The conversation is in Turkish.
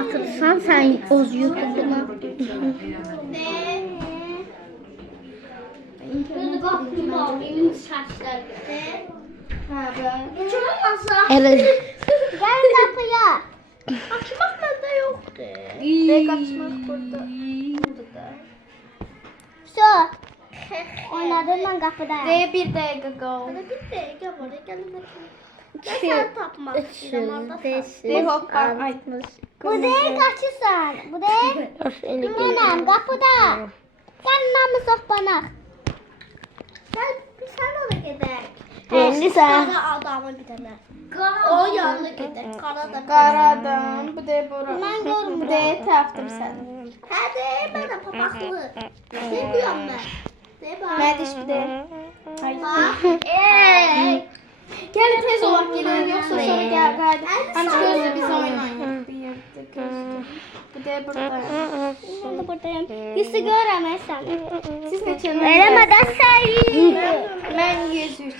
atırsan sen öz YouTube'una. Gözü kalktım alayım saçlar. Evet. Gel kapıya. Açmak bende yoktu. Tek açmak burada. Şu. Oynadın lan kapıda. Bir dakika go. Bir dakika var. Sen tapmak istiyorum. De hoppan aytmış. Bu değil kaçırsan. Bu değil. Anam kapıda. Gel namı sok bana. Sen ona gidelim. Lisa. Adamı bir tane. O yanına gidelim. Karada. Qaradan, bu da bura. Ben görmürəm. Bu da taftım sən. Hadi ben papaqlı. Ne kuyam ben? Ne bak. Mədiş bu da. Bak. Ey. Gəl tez olaq gedək, yoxsa sonra gəl qayıdıq. Ancaq gözlə biz oyun oynayaq bir yerdə gözlə. Bu da burada. Ben de buradayım. Yüzü göremezsem. Siz neçə? Veremeden sayı. Mən 103.